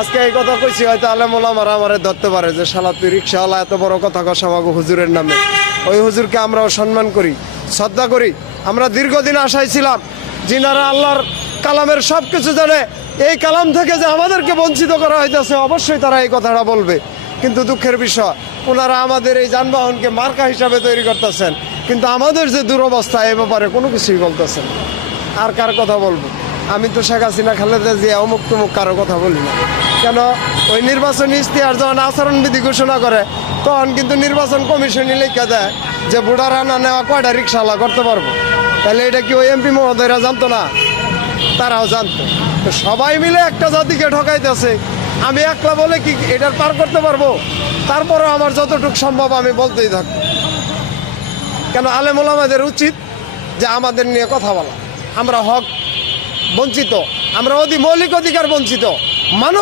আজকে এই কথা কইছি, হয়তো আলেম ওলামারা আমারে ধরতে পারে যে শালা তুই রিক্সাওয়ালা, এত বড় কথা কস আমাকে হুজুরের নামে। ওই হুজুরকে আমরাও সম্মান করি, শ্রদ্ধা করি। আমরা দীর্ঘদিন আশায় ছিলাম যিনারা আল্লাহর কালামের সব কিছু জানে, এই কালাম থেকে যে আমাদেরকে বঞ্চিত করা হইতেছে, অবশ্যই তারা এই কথাটা বলবে। কিন্তু দুঃখের বিষয়, ওনারা আমাদের এই যানবাহনকে মার্কা হিসাবে তৈরি করতেছেন, কিন্তু আমাদের যে দুরবস্থা এ ব্যাপারে কোনো কিছুই বলতেছেন। আর কার কথা বলবো? আমি তো শেখ হাসিনা, খালেদা জিয়া, অমুক তমুক কারো কথা বলি না। কেন? ওই নির্বাচনী ইশতেহার যখন আচরণবিধি ঘোষণা করে, তখন কিন্তু নির্বাচন কমিশনই লিখে দেয় যে ভোটার আনা নেওয়া কয়টা রিক্সাওয়ালা করতে পারবো। তাহলে এটা কি ওই এমপি মহোদয়রা জানতো না? তারাও জানতো। তো সবাই মিলে একটা জাতিকে ঠকাইতেছে। আমি একলা বলে কি এটার পার করতে পারবো? তারপরেও আমার যতটুকু সম্ভব আমি বলতেই থাকবো। কেন? আলেম ওলামাদের উচিত যে আমাদের নিয়ে কথা বলা। আমরা হক বঞ্চিত, আমরা মৌলিক অধিকার বঞ্চিত, মানব